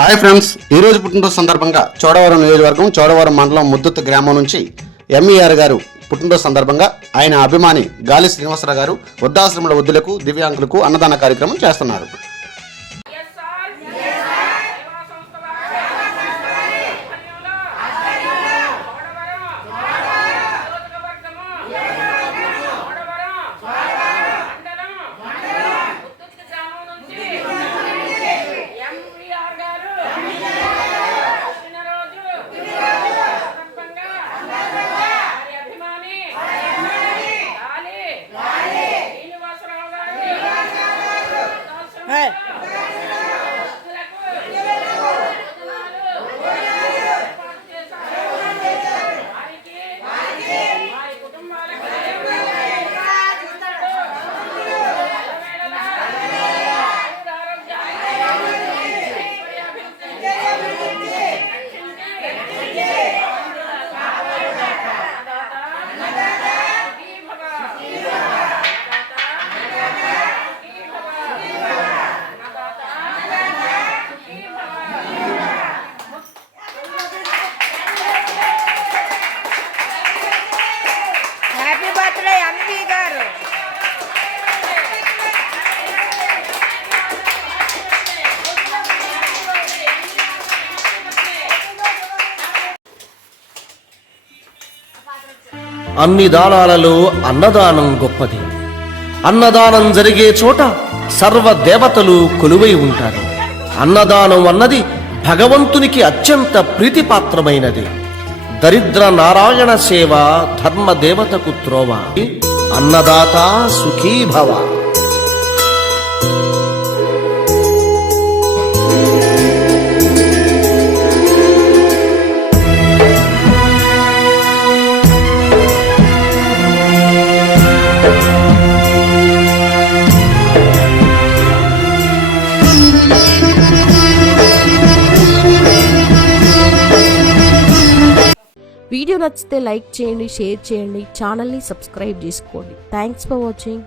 Hi friends, ఈ రోజు పుట్టినరోజు సందర్భంగా చోడవరం నియోజకవర్గం చోడవరం మండలం ముద్దుత్తు గ్రామం నుంచి ఎంఈఆర్ గారు పుట్టినరోజు సందర్భంగా ఆయన అభిమాని గాలి శ్రీనివాసరావు గారు వృద్ధాశ్రమాల వృద్ధులకు దివ్యాంగులకు అన్నదాన కార్యక్రమం చేస్తున్నారు. హ్యాపీ బర్త్డే ఎంపీ గారు. అన్ని దానాలలో అన్నదానం గొప్పది. అన్నదానం జరిగే చోట సర్వ దేవతలు కొలువై ఉంటారు. అన్నదానం అన్నది భగవంతునికి అత్యంత ప్రీతిపాత్రమైనది. దరిద్ర నారాయణ సేవ ధర్మ దేవతకు త్రోవ. అన్నదాత సుఖీభవ. వీడియో నచ్చితే లైక్ చేయండి, షేర్ చేయండి, ఛానల్ని సబ్స్క్రైబ్ చేసుకోండి. Thanks for watching.